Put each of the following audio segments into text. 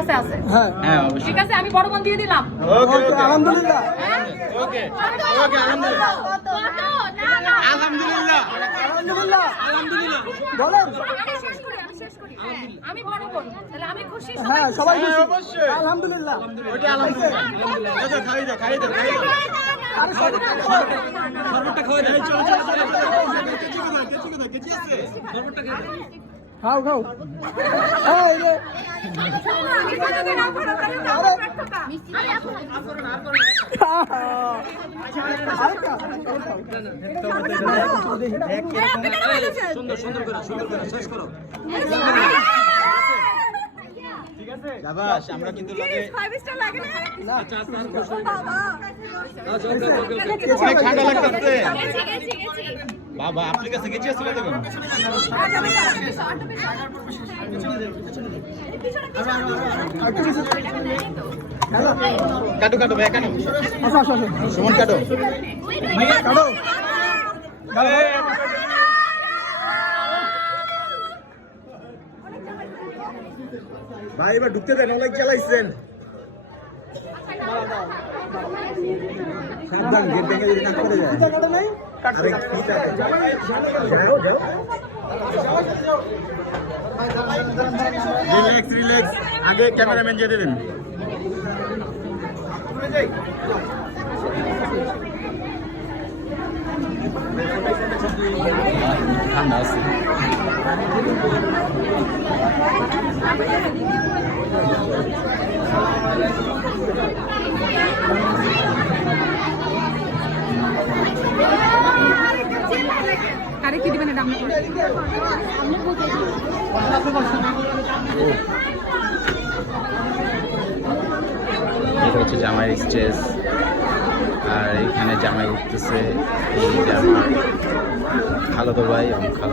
কাছে আছে হ্যাঁ হ্যাঁ ঠিক আছে আমি বড় বোন দিয়ে দিলাম ওকে আলহামদুলিল্লাহ হ্যাঁ? ওকে ওকে আলহামদুলিল্লাহ কত? না, না। আলহামদুলিল্লাহ আলহামদুলিল্লাহ আলহামদুলিল্লাহ বলেন আমি শেষ করি, আমি শেষ করি। হ্যাঁ, আমি বড় বোন তাহলে আমি খুশি হ্যাঁ সবাই হ্যাঁ, খুশি অবশ্যই। আলহামদুলিল্লাহ ওইটা আলহামদুলিল্লাহ দাদা খাই দে খাই দে খাই দে আরে সবাই খাও। সর্বটা খাওয়া দে চলো চলো চলো কেচি কোথায় কেচি কোথায় কেচি আছে সর্বটা খেয়ে খাও খাও। এই রে আরেকটা সুন্দর সুন্দর করে সুন্দর করে শেষ করো আমরা কিন্তু ঠান্ডা লাগতেছে। বাবা আপনার কাছে গেছি আসলে দেখুন হ্যালো কাটো কাটো ভাই কাটো আসো আসো আসো সুমন কাটো। কাটো ভাই এবার ঢুকতে দেন অনেক চালাইছেন সাবধান গেট ভেঙে যদি না করে যায়। আরে কি যাও যাও রিল্যাক্স রিল্যাক্স আগে ক্যামেরাম্যান দিয়ে দেবেন ঠান্ডা আছে আরে কি দিবেন এটা হচ্ছে জামাইয়ের স্টেজ। আর এখানে জামাই উঠতেছে। এই জামা। খালাতো ভাই, এবং ভাই।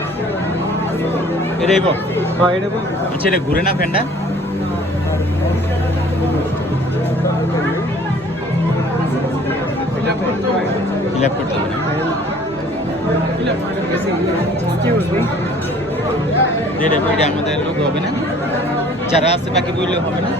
এটা বল। আচ্ছা এটা ঘুরে না ফ্যানটা। ফিল করতে হবে। এটা আমাদের লোক হবে না। যারা আছে বাকি বললে হবে না।